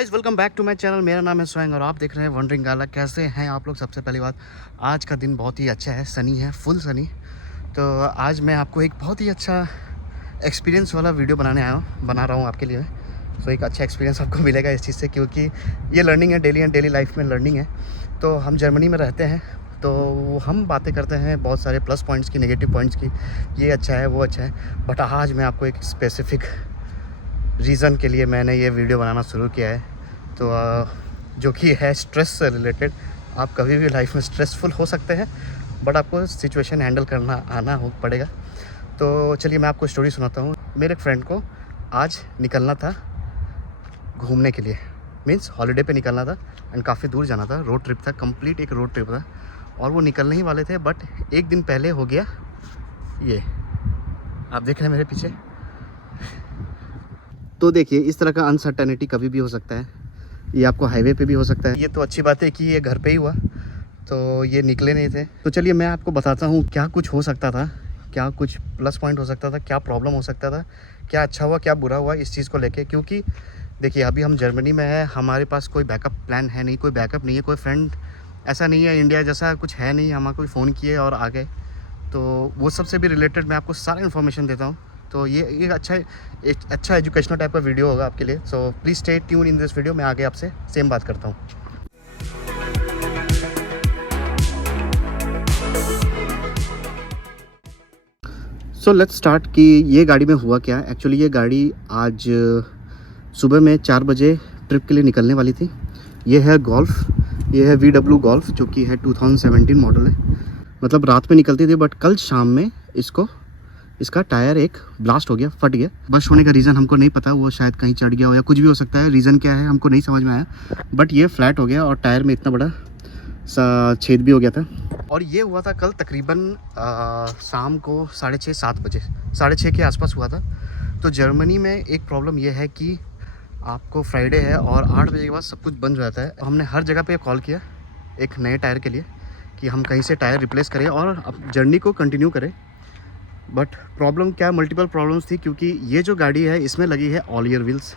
Guys, welcome back to my channel. मेरा नाम है स्वयं और आप देख रहे हैं वंडरिंग गाला। कैसे हैं आप लोग? सबसे पहली बात, आज का दिन बहुत ही अच्छा है, सनी है, फुल सनी। तो आज मैं आपको एक बहुत ही अच्छा एक्सपीरियंस वाला वीडियो बना रहा हूँ आपके लिए। तो एक अच्छा एक्सपीरियंस आपको मिलेगा इस चीज़ से, क्योंकि ये लर्निंग है, डेली लाइफ में लर्निंग है। तो हम जर्मनी में रहते हैं, तो हम बातें करते हैं बहुत सारे प्लस पॉइंट्स की, नेगेटिव पॉइंट्स की, ये अच्छा है, वो अच्छा है। बट आज मैं आपको एक स्पेसिफ़िक रीज़न के लिए मैंने ये वीडियो बनाना शुरू किया है, तो जो कि है स्ट्रेस से रिलेटेड। आप कभी भी लाइफ में स्ट्रेसफुल हो सकते हैं, बट आपको सिचुएशन हैंडल करना आना हो पड़ेगा। तो चलिए मैं आपको स्टोरी सुनाता हूँ। मेरे एक फ्रेंड को आज निकलना था घूमने के लिए, मीन्स हॉलीडे पे निकलना था एंड काफ़ी दूर जाना था। रोड ट्रिप था, कंप्लीट एक रोड ट्रिप था, और वो निकलने ही वाले थे। बट एक दिन पहले हो गया ये, आप देख रहे हैं मेरे पीछे। तो देखिए, इस तरह का अनसर्टेनिटी कभी भी हो सकता है। ये आपको हाईवे पे भी हो सकता है। ये तो अच्छी बात है कि ये घर पे ही हुआ, तो ये निकले नहीं थे। तो चलिए मैं आपको बताता हूँ क्या कुछ हो सकता था, क्या कुछ प्लस पॉइंट हो सकता था, क्या प्रॉब्लम हो सकता था, क्या अच्छा हुआ, क्या बुरा हुआ इस चीज़ को लेके। क्योंकि देखिए, अभी हम जर्मनी में हैं, हमारे पास कोई बैकअप प्लान है नहीं, कोई बैकअप नहीं है, कोई फ्रेंड ऐसा नहीं है, इंडिया जैसा कुछ है नहीं। हमारा कोई फ़ोन किए और आ गए। तो वो सबसे भी रिलेटेड मैं आपको सारा इन्फॉर्मेशन देता हूँ। तो ये एक अच्छा एजुकेशनल टाइप का वीडियो होगा आपके लिए। So please stay tune in this video. मैं आगे आपसे सेम बात करता हूँ। सो लेट्स स्टार्ट कि ये गाड़ी में हुआ क्या। एक्चुअली ये गाड़ी आज सुबह में 4 बजे ट्रिप के लिए निकलने वाली थी। ये है गोल्फ, ये है VW गोल्फ, जो कि है 2017 मॉडल है। मतलब रात में निकलती थी, बट कल शाम में इसका टायर एक ब्लास्ट हो गया, फट गया। बस्ट होने का रीज़न हमको नहीं पता, वो शायद कहीं चढ़ गया हो या कुछ भी हो सकता है। रीज़न क्या है हमको नहीं समझ में आया, बट ये फ्लैट हो गया और टायर में इतना बड़ा सा छेद भी हो गया था। और ये हुआ था कल तकरीबन शाम को 6:30-7 बजे, 6:30 के आसपास हुआ था। तो जर्मनी में एक प्रॉब्लम ये है कि आपको फ्राइडे है और 8 बजे के बाद सब कुछ बंद हो जाता है। हमने हर जगह पे कॉल किया एक नए टायर के लिए कि हम कहीं से टायर रिप्लेस करें और अब जर्नी को कंटिन्यू करें। बट प्रॉब्लम क्या, मल्टीपल प्रॉब्लम्स थी, क्योंकि ये जो गाड़ी है इसमें लगी है ऑल ईयर व्हील्स।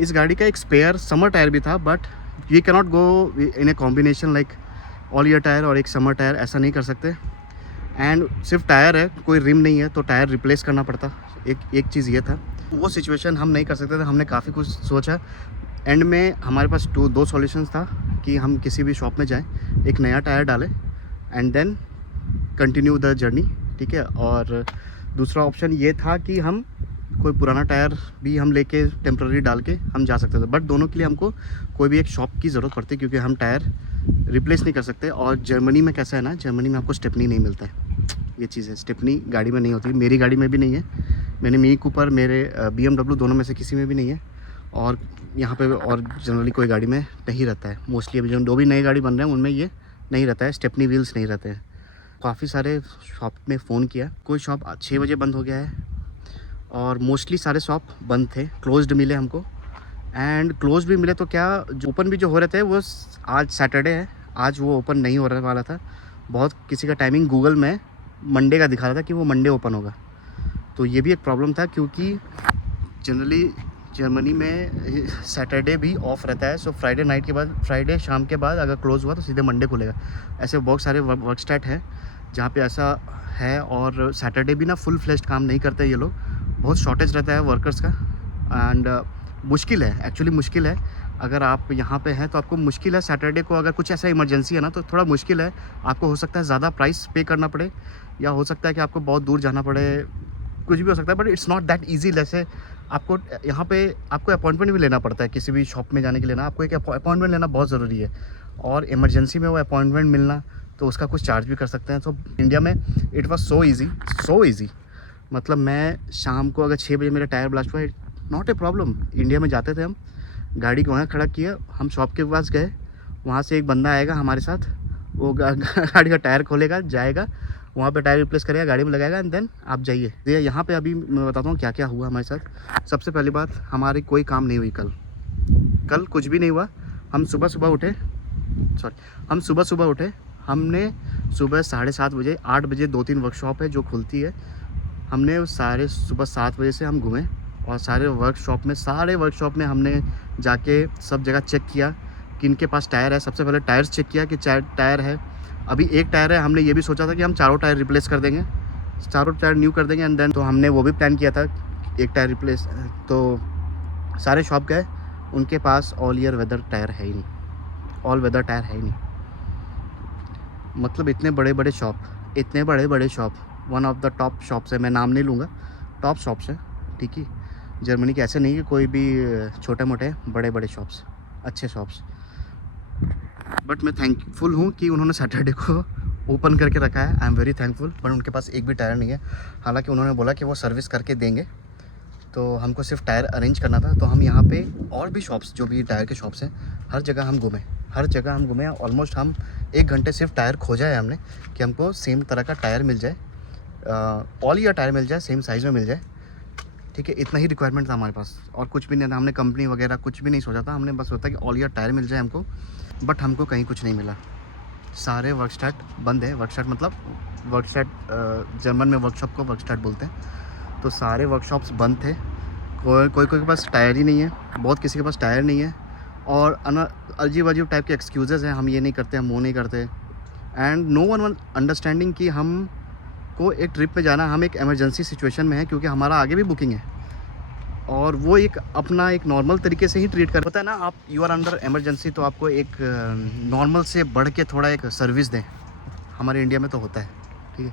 इस गाड़ी का एक स्पेयर समर टायर भी था, बट ये can not go in a combination like all year tyre और एक समर टायर, ऐसा नहीं कर सकते। एंड सिर्फ टायर है, कोई रिम नहीं है, तो टायर रिप्लेस करना पड़ता। एक चीज़ ये था, वो सिचुएशन हम नहीं कर सकते थे। हमने काफ़ी कुछ सोचा। एंड में हमारे पास दो सॉल्यूशंस था कि हम किसी भी शॉप में जाएं, एक नया टायर डालें and then continue the journey, ठीक है। और दूसरा ऑप्शन ये था कि हम कोई पुराना टायर भी हम लेके टेम्प्ररी डाल के हम जा सकते थे। बट दोनों के लिए हमको कोई भी एक शॉप की ज़रूरत पड़ती, क्योंकि हम टायर रिप्लेस नहीं कर सकते। और जर्मनी में कैसा है ना, जर्मनी में आपको स्टेपनी नहीं मिलता है। ये चीज़ है, स्टेपनी गाड़ी में नहीं होती। मेरी गाड़ी में भी नहीं है, मैंने मिनी कूपर, मेरे BMW, दोनों में से किसी में भी नहीं है। और यहाँ पे और जनरली कोई गाड़ी में नहीं रहता है। मोस्टली अभी जो भी नई गाड़ी बन रहे हैं उनमें ये नहीं रहता है, स्टेपनी व्हील्स नहीं रहते हैं। काफ़ी सारे शॉप में फ़ोन किया, कोई शॉप 6 बजे बंद हो गया है और मोस्टली सारे शॉप बंद थे, क्लोज्ड मिले हमको। एंड क्लोज भी मिले तो क्या, जो ओपन भी जो हो रहे थे वो आज सैटरडे है, आज वो ओपन नहीं हो रहा वाला था। बहुत किसी का टाइमिंग गूगल में मंडे का दिखा रहा था कि वो मंडे ओपन होगा। तो ये भी एक प्रॉब्लम था, क्योंकि जनरली जर्मनी में सैटरडे भी ऑफ रहता है। सो फ्राइडे नाइट के बाद, फ्राइडे शाम के बाद अगर क्लोज़ हुआ तो सीधे मंडे खुलेगा। ऐसे बहुत सारे वर्क स्टार्ट हैं जहाँ पे ऐसा है। और सैटरडे भी ना फुल फ्लेश्ड काम नहीं करते ये लोग, बहुत शॉर्टेज रहता है वर्कर्स का। एंड मुश्किल है, एक्चुअली मुश्किल है। अगर आप यहाँ पे हैं तो आपको मुश्किल है सैटरडे को, अगर कुछ ऐसा इमरजेंसी है ना तो थोड़ा मुश्किल है। आपको हो सकता है ज़्यादा प्राइस पे करना पड़े, या हो सकता है कि आपको बहुत दूर जाना पड़े, कुछ भी हो सकता है। But it's not that easy. जैसे आपको यहाँ पे आपको अपॉइंटमेंट भी लेना पड़ता है किसी भी शॉप में जाने के लिए ना, आपको एक अपॉइंटमेंट लेना बहुत ज़रूरी है। और इमरजेंसी में वो अपॉइंटमेंट मिलना, तो उसका कुछ चार्ज भी कर सकते हैं। तो इंडिया में इट वॉज सो ईजी। मतलब मैं शाम को अगर 6 बजे मेरा टायर ब्लास्ट हुआ, नॉट ए प्रॉब्लम। इंडिया में जाते थे हम, गाड़ी को वहाँ खड़ा किया, हम शॉप के पास गए, वहाँ से एक बंदा आएगा हमारे साथ, वो गाड़ी का टायर खोलेगा, जाएगा वहाँ पे टायर रिप्लेस करेगा, गाड़ी में लगाएगा एंड देन आप जाइए। तो यहाँ पे अभी मैं बताता हूँ क्या क्या हुआ हमारे साथ। सबसे पहली बात, हमारी कोई काम नहीं हुई कल कुछ भी नहीं हुआ। हम सुबह सुबह उठे, हमने सुबह 7:30 बजे, 8 बजे 2-3 वर्कशॉप है जो खुलती है, हमने सारे सुबह 7 बजे से हम घूमे और सारे वर्कशॉप में हमने जाके सब जगह चेक किया कि इनके पास टायर है। सबसे पहले टायर्स चेक किया कि टायर है। अभी एक टायर है, हमने ये भी सोचा था कि हम चारों टायर रिप्लेस कर देंगे, चारों टायर न्यू कर देंगे एंड देन तो हमने वो भी प्लान किया था एक टायर रिप्लेस। तो सारे शॉप गए, उनके पास ऑल ईयर वेदर टायर है ही नहीं, ऑल वेदर टायर है ही नहीं। मतलब इतने बड़े बड़े shop, one of the top shops है, मैं नाम नहीं लूँगा, टॉप शॉप्स है, ठीक है। जर्मनी के ऐसे नहीं कि कोई भी छोटे मोटे, बड़े बड़े शॉप्स, अच्छे शॉप्स। बट मैं थैंकफुल हूँ कि उन्होंने सैटरडे को ओपन करके रखा है। I am very thankful. But उनके पास एक भी टायर नहीं है, हालांकि उन्होंने बोला कि वो सर्विस करके देंगे, तो हमको सिर्फ टायर अरेंज करना था। तो हम यहाँ पे और भी शॉप्स, जो भी टायर के शॉप्स हैं, हर जगह हम घूमे। ऑलमोस्ट हम 1 घंटे सिर्फ टायर खोजा है हमने कि हमको सेम तरह का टायर मिल जाए, ऑल ईयर टायर मिल जाए, सेम साइज़ में मिल जाए, ठीक है। इतना ही रिक्वायरमेंट था हमारे पास, और कुछ भी नहीं था। हमने कंपनी वगैरह कुछ भी नहीं सोचा था, हमने बस सोचा कि ऑल ईयर टायर मिल जाए हमको। बट हमको कहीं कुछ नहीं मिला, सारे वर्कशॉप बंद है। वर्कशॉप मतलब जर्मन में वर्कशॉप को वर्कशॉप बोलते हैं। तो सारे वर्कशॉप्स बंद थे, कोई के पास टायर ही नहीं है, बहुत किसी के पास टायर नहीं है, और अजीब टाइप के एक्सक्यूज़ेज़ हैं, हम ये नहीं करते, हम वो नहीं करते, एंड नो वन अंडरस्टैंडिंग कि हम को एक ट्रिप में जाना, हम एक इमरजेंसी सिचुएशन में है, क्योंकि हमारा आगे भी बुकिंग है, और वो एक अपना एक नॉर्मल तरीके से ही ट्रीट कर होता है ना। आप यू आर अंडर इमरजेंसी, तो आपको एक नॉर्मल से बढ़ के थोड़ा एक सर्विस दें, हमारे इंडिया में तो होता है, ठीक है,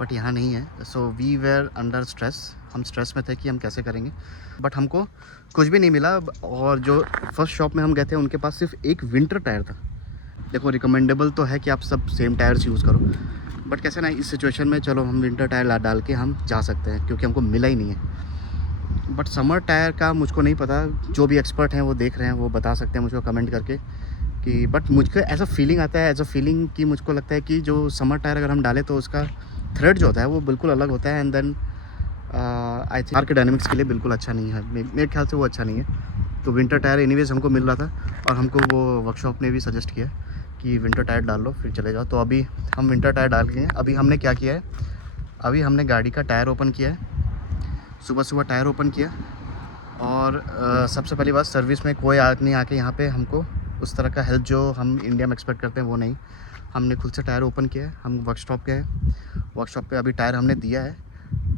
बट यहाँ नहीं है। So we were under stress, हम स्ट्रेस में थे कि हम कैसे करेंगे, बट हमको कुछ भी नहीं मिला। और जो फर्स्ट शॉप में हम गए थे, उनके पास सिर्फ एक विंटर टायर था। देखो, रिकमेंडेबल तो है कि आप सब सेम टायर्स यूज़ करो, बट कैसे ना, इस सिचुएशन में चलो हम विंटर टायर डाल के हम जा सकते हैं, क्योंकि हमको मिला ही नहीं है। बट समर टायर का मुझको नहीं पता, जो भी एक्सपर्ट हैं वो देख रहे हैं, वो बता सकते हैं मुझको कमेंट करके कि, बट मुझको ऐसा फीलिंग आता है, कि मुझको लगता है कि जो समर टायर अगर हम डालें तो उसका थ्रेड जो होता है वो बिल्कुल अलग होता है, and then I think car के डायनेमिक्स के लिए बिल्कुल अच्छा नहीं है, मेरे ख्याल से वो अच्छा नहीं है। तो विंटर टायर एनीवेज हमको मिल रहा था, और हमको वो वर्कशॉप ने भी सजेस्ट किया कि विंटर टायर डाल लो फिर चले जाओ। तो अभी हम विंटर टायर डाल के हैं। अभी हमने क्या किया है, अभी हमने गाड़ी का टायर ओपन किया है, सुबह टायर ओपन किया, और सबसे पहली बात, सर्विस में कोई आदमी आके यहाँ पे हमको उस तरह का हेल्प जो हम इंडिया में एक्सपेक्ट करते हैं वो नहीं, हमने खुद से टायर ओपन किया है। हम वर्कशॉप गए, वर्कशॉप पे अभी टायर हमने दिया है।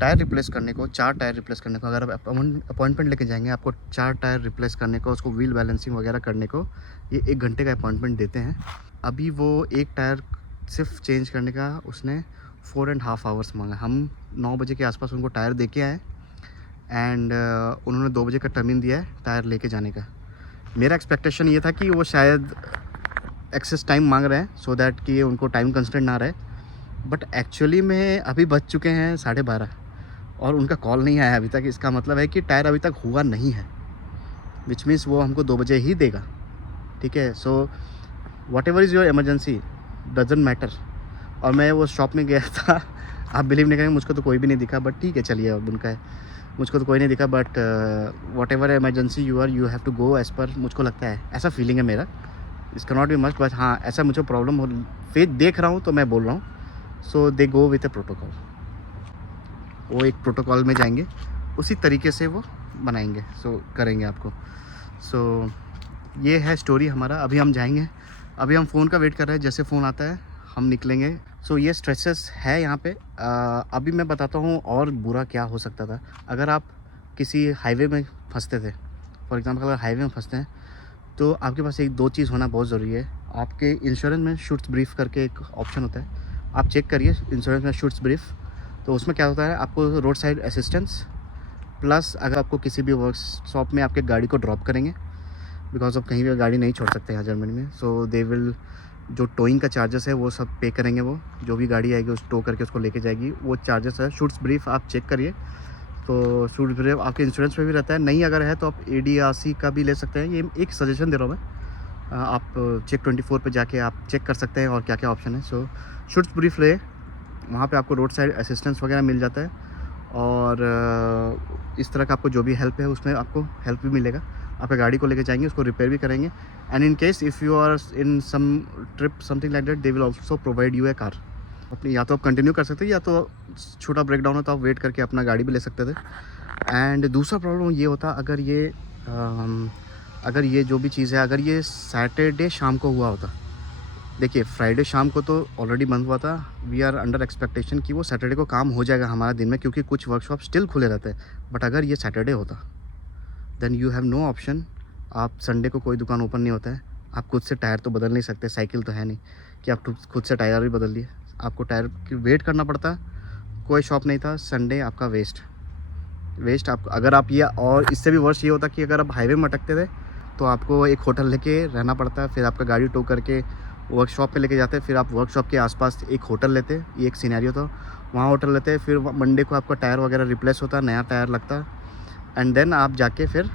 टायर रिप्लेस करने को, 4 टायर रिप्लेस करने को, अगर आप अपॉइंटमेंट लेके जाएंगे, आपको 4 टायर रिप्लेस करने को, उसको व्हील बैलेंसिंग वगैरह करने को, ये 1 घंटे का अपॉइंटमेंट देते हैं। अभी वो एक टायर सिर्फ चेंज करने का उसने 4.5 आवर्स मांगा। हम 9 बजे के आसपास उनको टायर दे के आए, एंड उन्होंने 2 बजे का टाइमिंग दिया है टायर लेके जाने का। मेरा एक्सपेक्टेशन ये था कि वो शायद एक्सेस टाइम मांग रहे हैं, सो दैट कि उनको टाइम कंस्ट्रेंट ना रहे, बट एक्चुअली में अभी बज चुके हैं 12:30 और उनका कॉल नहीं आया अभी तक। इसका मतलब है कि टायर अभी तक हुआ नहीं है, विच मीन्स वो हमको 2 बजे ही देगा, ठीक है। So what ever is your emergency, doesn't matter. और मैं वो शॉप में गया था, आप बिलीव नहीं करेंगे, मुझको तो कोई भी नहीं दिखा, बट ठीक है, चलिए, अब उनका है, मुझको तो कोई नहीं दिखा। But whatever emergency you have to go as per, मुझको लगता है, ऐसा फीलिंग है मेरा। इस can not be much, but हाँ, ऐसा मुझे प्रॉब्लम हो, फेस देख रहा हूँ तो मैं बोल रहा हूँ। सो दे गो विथ ए प्रोटोकॉल, वो एक प्रोटोकॉल में जाएंगे, उसी तरीके से वो बनाएंगे, सो करेंगे आपको। सो ये है स्टोरी हमारा। अभी हम जाएंगे, अभी हम फ़ोन का वेट कर रहे हैं, जैसे फ़ोन आता है हम निकलेंगे। सो ये स्ट्रेसेस है यहाँ पे। अभी मैं बताता हूँ और बुरा क्या हो सकता था। अगर आप किसी हाईवे में फंसते थे, फॉर एग्जांपल अगर हाईवे में फंसते हैं, तो आपके पास एक 2 चीज़ होना बहुत ज़रूरी है। आपके इंश्योरेंस में शूट्स ब्रीफ करके एक ऑप्शन होता है, आप चेक करिए इंश्योरेंस में शूट्स ब्रीफ। तो उसमें क्या होता है, आपको रोड साइड असिस्टेंस, प्लस अगर आपको किसी भी वर्कशॉप में आपके गाड़ी को ड्रॉप करेंगे, बिकॉज आप कहीं भी गाड़ी नहीं छोड़ सकते यहाँ जर्मनी में, सो दे विल, जो टोइंग का चार्जेस है वो सब पे करेंगे। वो जो भी गाड़ी आएगी उस टो करके उसको लेके जाएगी, वो चार्जेस है। शूट्स ब्रीफ आप चेक करिए, तो शूट्स ब्रीफ आपके इंश्योरेंस में भी रहता है। नहीं अगर है तो आप ADRC का भी ले सकते हैं। ये एक सजेशन दे रहा हूँ मैं, आप चेक 24 पे जाके आप चेक कर सकते हैं और क्या क्या ऑप्शन है। सो शूट्स ब्रीफ ले, वहाँ पे आपको रोड साइड असिस्टेंस वगैरह मिल जाता है, और इस तरह का आपको जो भी हेल्प है उसमें आपको हेल्प भी मिलेगा। आपका गाड़ी को लेके जाएंगे, उसको रिपेयर भी करेंगे, and in case if you are in some trip something like that, they will also provide you a car. अपनी या तो आप कंटिन्यू कर सकते हैं, या तो छोटा ब्रेक डाउन हो तो आप वेट करके अपना गाड़ी भी ले सकते थे। एंड दूसरा प्रॉब्लम ये होता अगर ये जो भी चीज़ है, अगर ये सैटरडे शाम को हुआ होता। देखिए फ्राइडे शाम को तो ऑलरेडी बंद हुआ था। वी आर अंडर एक्सपेक्टेशन कि वो सैटरडे को काम हो जाएगा हमारा दिन में, क्योंकि कुछ वर्कशॉप स्टिल खुले रहते हैं। बट अगर ये सैटरडे होता then you have no option. आप संडे को कोई दुकान ओपन नहीं होता है, आप खुद से टायर तो बदल नहीं सकते, साइकिल तो है नहीं कि आप खुद से टायर भी बदल लिए। आपको टायर की वेट करना पड़ता, कोई शॉप नहीं था। संडे आपका वेस्ट आप, अगर आप ये, और इससे भी वर्स्ट ये होता कि अगर आप हाईवे में अटकते थे तो आपको एक होटल लेके रहना पड़ता है, फिर आपका गाड़ी टो करके वर्कशॉप पे लेके जाते, फिर आप वर्कशॉप के आसपास एक होटल लेते। ये एक सिनेरियो था, वहाँ होटल लेते, फिर मंडे को आपका टायर वगैरह रिप्लेस होता, नया टायर लगता, एंड देन आप जाके फिर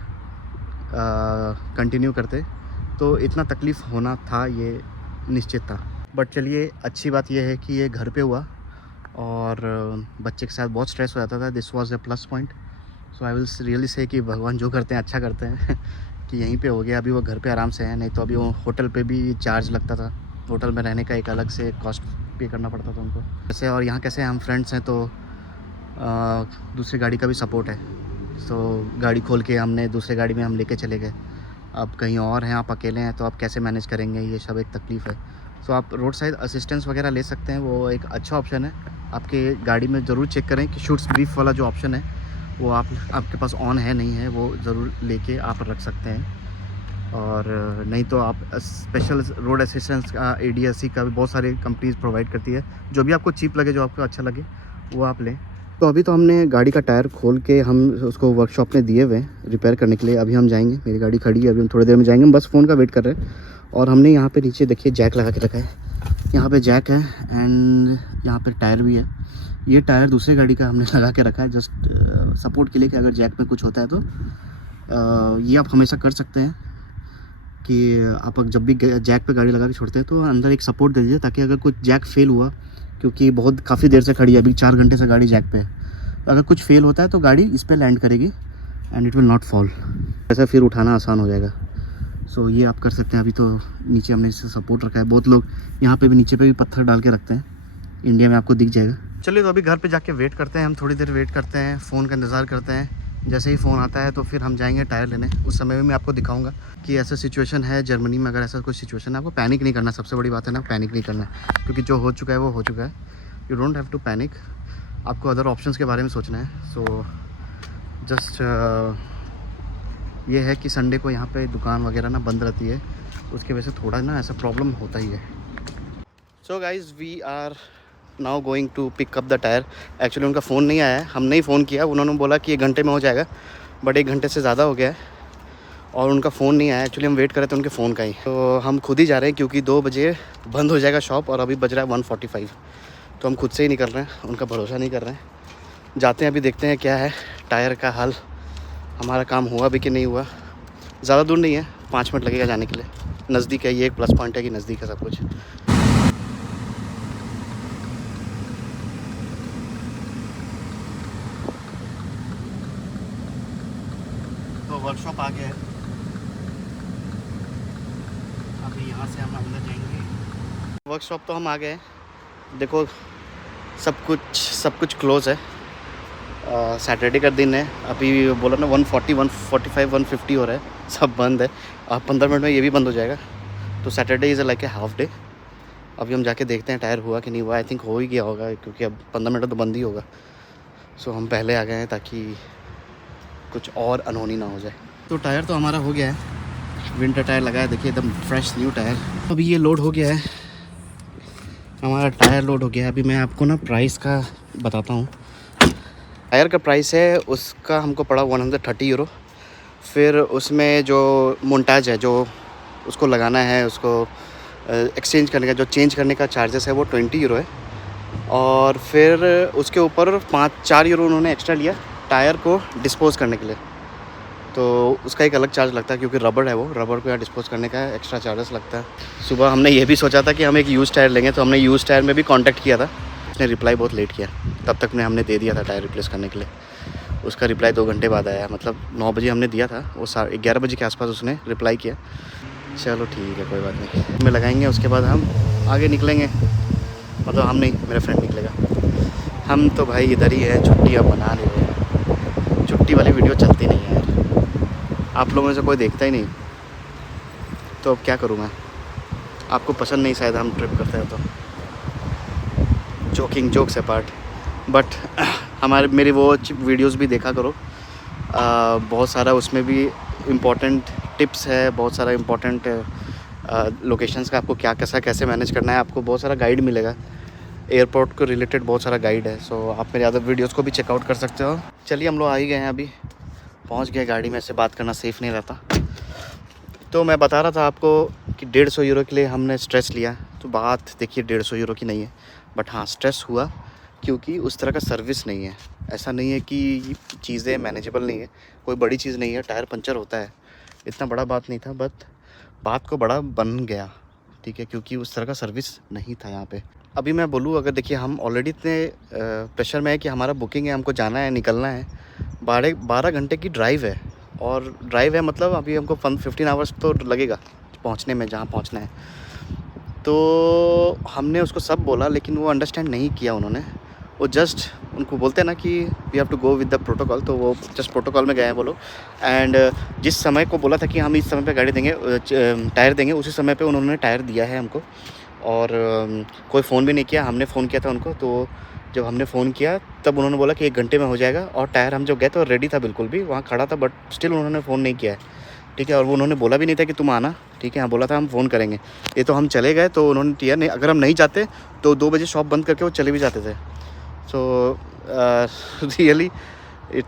कंटिन्यू करते। तो इतना तकलीफ़ होना था ये निश्चित था। बट चलिए अच्छी बात ये है कि ये घर पे हुआ, और बच्चे के साथ बहुत स्ट्रेस हो जाता था। This was a plus point. So I will really say कि भगवान जो करते हैं अच्छा करते हैं कि यहीं पे हो गया। अभी वो घर पे आराम से है, नहीं तो अभी वो होटल पे भी चार्ज लगता था, होटल में रहने का एक अलग से कॉस्ट पे करना पड़ता था उनको ऐसे। और यहाँ कैसे हम फ्रेंड्स हैं तो दूसरी गाड़ी का भी सपोर्ट है। सो गाड़ी खोल के हमने दूसरे गाड़ी में हम लेके चले गए। अब कहीं और हैं, आप अकेले हैं, तो आप कैसे मैनेज करेंगे, ये सब एक तकलीफ़ है। सो आप रोड साइड असिस्टेंस वगैरह ले सकते हैं, वो एक अच्छा ऑप्शन है। आपके गाड़ी में ज़रूर चेक करें कि शूट्स ब्रीफ वाला जो ऑप्शन है वो आपके पास ऑन है नहीं है, वो ज़रूर लेके आप रख सकते हैं। और नहीं तो आप स्पेशल रोड असिस्टेंस का, ADAC का भी बहुत सारी कंपनीज़ प्रोवाइड करती है। जो भी आपको चीप लगे, जो आपको अच्छा लगे वो आप लें। तो अभी तो हमने गाड़ी का टायर खोल के हम उसको वर्कशॉप में दिए हुए हैं रिपेयर करने के लिए। अभी हम जाएंगे, मेरी गाड़ी खड़ी है, अभी हम थोड़ी देर में जाएंगे। हम बस फ़ोन का वेट कर रहे हैं। और हमने यहाँ पे नीचे देखिए जैक लगा के रखा है, यहाँ पे जैक है, एंड यहाँ पे टायर भी है। ये टायर दूसरी गाड़ी का हमने लगा के रखा है जस्ट सपोर्ट के लिए, कि अगर जैक में कुछ होता है तो ये आप हमेशा कर सकते हैं कि आप जब भी जैक पे गाड़ी लगा के छोड़ते हैं तो अंदर एक सपोर्ट दे दीजिए, ताकि अगर कुछ जैक फेल हुआ, क्योंकि बहुत काफ़ी देर से खड़ी है, अभी 4 घंटे से गाड़ी जैक पे है, तो अगर कुछ फेल होता है तो गाड़ी इस पे लैंड करेगी and it will not fall. ऐसा फिर उठाना आसान हो जाएगा। सो ये आप कर सकते हैं। अभी तो नीचे हमने इससे सपोर्ट रखा है। बहुत लोग यहाँ पे भी नीचे पे भी पत्थर डाल के रखते हैं, इंडिया में आपको दिख जाएगा। चलिए तो अभी घर पे जाके वेट करते हैं, हम थोड़ी देर वेट करते हैं, फ़ोन का इंतज़ार करते हैं। जैसे ही फ़ोन आता है तो फिर हम जाएंगे टायर लेने। उस समय में मैं आपको दिखाऊंगा कि ऐसा सिचुएशन है जर्मनी में। अगर ऐसा कोई सिचुएशन है, आपको पैनिक नहीं करना, सबसे बड़ी बात है ना, पैनिक नहीं करना, क्योंकि जो हो चुका है वो हो चुका है। You don't have to panic, आपको अदर ऑप्शंस के बारे में सोचना है। सो जस्ट ये है कि संडे को यहाँ पे दुकान वगैरह ना बंद रहती है, उसकी वजह से थोड़ा ना ऐसा प्रॉब्लम होता ही है। So guys we are now going to pick up the tyre. Actually उनका फ़ोन नहीं आया है, हमने ही फ़ोन किया, उन्होंने बोला कि 1 घंटे में हो जाएगा, बट 1 घंटे से ज़्यादा हो गया है और उनका फ़ोन नहीं आया। एक्चुअली हम वेट कर रहे थे उनके फ़ोन का ही, तो हम खुद ही जा रहे हैं, क्योंकि 2 बजे बंद हो जाएगा शॉप और अभी बज रहा है 1:45। तो हम खुद से ही निकल रहे हैं, उनका भरोसा नहीं कर रहे हैं। जाते हैं, अभी देखते हैं क्या है टायर का हाल, हमारा काम हुआ भी कि नहीं हुआ। ज़्यादा दूर नहीं है, 5 मिनट लगेगा जाने के लिए, नज़दीक है। ये एक प्लस पॉइंट है कि नज़दीक है सब कुछ। तो वर्कशॉप आ गया है, अभी यहाँ से हम अंदर जाएंगे। वर्कशॉप तो हम आ गए हैं, देखो सब कुछ क्लोज़ है। सैटरडे का दिन है, अभी बोला ना 140, 145, 150 हो रहा है, सब बंद है। 15 मिनट में ये भी बंद हो जाएगा। तो Saturday is like a half day. अभी हम जाके देखते हैं टायर हुआ कि नहीं हुआ। आई थिंक हो ही गया होगा, क्योंकि अब 15 मिनट तो बंद ही होगा। सो हम पहले आ गए हैं ताकि कुछ और अनहोनी ना हो जाए। तो टायर तो हमारा हो गया है, विंटर टायर लगा है, देखिए एकदम फ्रेश न्यू टायर। अभी ये लोड हो गया है, हमारा टायर लोड हो गया है। अभी मैं आपको ना प्राइस का बताता हूँ। टायर का प्राइस है उसका हमको पड़ा 130 यूरो। फिर उसमें जो मोन्टाज है, जो उसको लगाना है, उसको एक्सचेंज करने का, जो चेंज करने का चार्जेस है वो 20 यूरो है। और फिर उसके ऊपर 4 यूरो उन्होंने एक्स्ट्रा लिया टायर को डिस्पोज़ करने के लिए। तो उसका एक अलग चार्ज लगता है, क्योंकि रबड़ है, वो रबड़ को यहाँ डिस्पोज़ करने का एक्स्ट्रा चार्जेस लगता है। सुबह हमने ये भी सोचा था कि हम एक यूज़ टायर लेंगे, तो हमने यूज़ टायर में भी कांटेक्ट किया था, उसने रिप्लाई बहुत लेट किया। तब तक हमने दे दिया था टायर रिप्लेस करने के लिए, उसका रिप्लाई 2 घंटे बाद आया। मतलब 9 बजे हमने दिया था, वो 11 बजे के आसपास उसने रिप्लाई किया। चलो ठीक है, कोई बात नहीं, में लगाएंगे, उसके बाद हम आगे निकलेंगे। मतलब हम नहीं, मेरा फ्रेंड निकलेगा। हम तो भाई इधर ही है, छुट्टियाँ मना रहे हैं। छुट्टी वाली वीडियो चलती नहीं है यार, आप लोगों में से कोई देखता ही नहीं, तो अब क्या करूँ मैं। आपको पसंद नहीं शायद हम ट्रिप करते हैं तो, जोक्स अपार्ट, बट मेरी वो वीडियोस भी देखा करो। बहुत सारा उसमें भी इम्पोर्टेंट टिप्स है, बहुत सारा इम्पोर्टेंट लोकेशंस का आपको कैसे मैनेज करना है, आपको बहुत सारा गाइड मिलेगा। एयरपोर्ट को रिलेटेड बहुत सारा गाइड है, सो आप मेरे अदर वीडियोस को भी चेकआउट कर सकते हो। चलिए हम लोग आ ही गए हैं, अभी पहुंच गए गाड़ी में। से बात करना सेफ़ नहीं रहता। तो मैं बता रहा था आपको कि 150 यूरो के लिए हमने स्ट्रेस लिया। तो बात देखिए 150 यूरो की नहीं है, बट हाँ स्ट्रेस हुआ क्योंकि उस तरह का सर्विस नहीं है। ऐसा नहीं है कि चीज़ें मैनेजेबल नहीं है, कोई बड़ी चीज़ नहीं है, टायर पंचर होता है, इतना बड़ा बात नहीं था, बट बात को बड़ा बन गया, ठीक है, क्योंकि उस तरह का सर्विस नहीं था यहाँ पे। अभी मैं बोलूँ, अगर देखिए हम ऑलरेडी इतने प्रेशर में है कि हमारा बुकिंग है, हमको जाना है, निकलना है, 12 घंटे की ड्राइव है, और ड्राइव है मतलब अभी हमको 15 आवर्स तो लगेगा पहुँचने में जहाँ पहुँचना है। तो हमने उसको सब बोला, लेकिन वो अंडरस्टैंड नहीं किया उन्होंने। वो जस्ट उनको बोलते हैं ना कि we have to go with the protocol, तो वो जस्ट प्रोटोकॉल में गए हैं वो लोग। एंड जिस समय को बोला था कि हम इस समय पे गाड़ी देंगे, टायर देंगे, उसी समय पे उन्होंने टायर दिया है हमको। और कोई फ़ोन भी नहीं किया, हमने फ़ोन किया था उनको। तो जब हमने फ़ोन किया तब उन्होंने बोला कि 1 घंटे में हो जाएगा, और टायर हम जब गए तो रेडी था, बिल्कुल भी वहाँ खड़ा था, बट स्टिल उन्होंने फ़ोन नहीं किया है, ठीक है। और वो उन्होंने बोला भी नहीं था कि तुम आना, ठीक है, हाँ बोला था हम फ़ोन करेंगे। ये तो हम चले गए तो उन्होंने किया नहीं। अगर हम नहीं जाते तो 2 बजे शॉप बंद करके वो चले भी जाते थे। सो रियली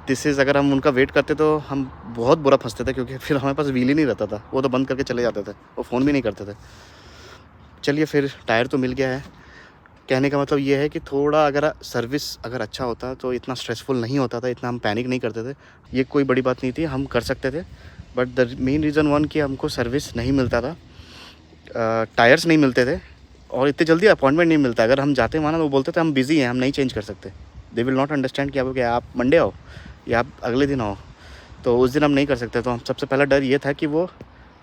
दिस इज़, अगर हम उनका वेट करते तो हम बहुत बुरा फंसते थे, क्योंकि फिर हमारे पास व्हील ही नहीं रहता था। वो तो बंद करके चले जाते थे, वो फ़ोन भी नहीं करते थे। चलिए फिर टायर तो मिल गया है। कहने का मतलब ये है कि थोड़ा अगर सर्विस अगर अच्छा होता तो इतना स्ट्रेसफुल नहीं होता था, इतना हम पैनिक नहीं करते थे। ये कोई बड़ी बात नहीं थी, हम कर सकते थे। But the main reason one कि हमको सर्विस नहीं मिलता था, टायर्स नहीं मिलते थे, और इतनी जल्दी अपॉइंटमेंट नहीं मिलता। अगर हम जाते वहाँ ना, वो बोलते थे हम बिज़ी हैं, हम नहीं चेंज कर सकते। दे विल नॉट अंडरस्टैंड कि आप मंडे आओ या आप अगले दिन आओ, तो उस दिन हम नहीं कर सकते। तो हम सबसे पहला डर ये था कि वो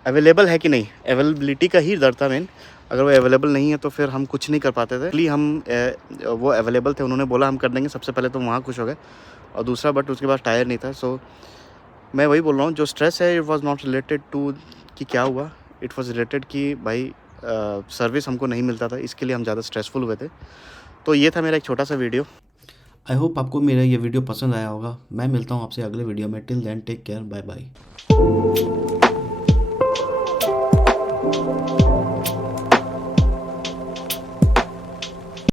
अवेलेबल है कि नहीं, अवेलेबिलिटी का ही डर था मेन। अगर वो अवेलेबल नहीं है तो फिर हम कुछ नहीं कर पाते थे। इसलिए हम वो अवेलेबल थे, उन्होंने बोला हम कर देंगे, सबसे पहले तो वहाँ खुश हो गए, और दूसरा बट उसके बाद टायर नहीं था। सो मैं वही बोल रहा हूँ, जो स्ट्रेस है it was not related to कि क्या हुआ, इट वाज रिलेटेड कि भाई सर्विस हमको नहीं मिलता था, इसके लिए हम ज़्यादा स्ट्रेसफुल हुए थे। तो ये था मेरा एक छोटा सा वीडियो। आई होप आपको मेरा ये वीडियो पसंद आया होगा। मैं मिलता हूँ आपसे अगले वीडियो में। Till then take care, bye bye.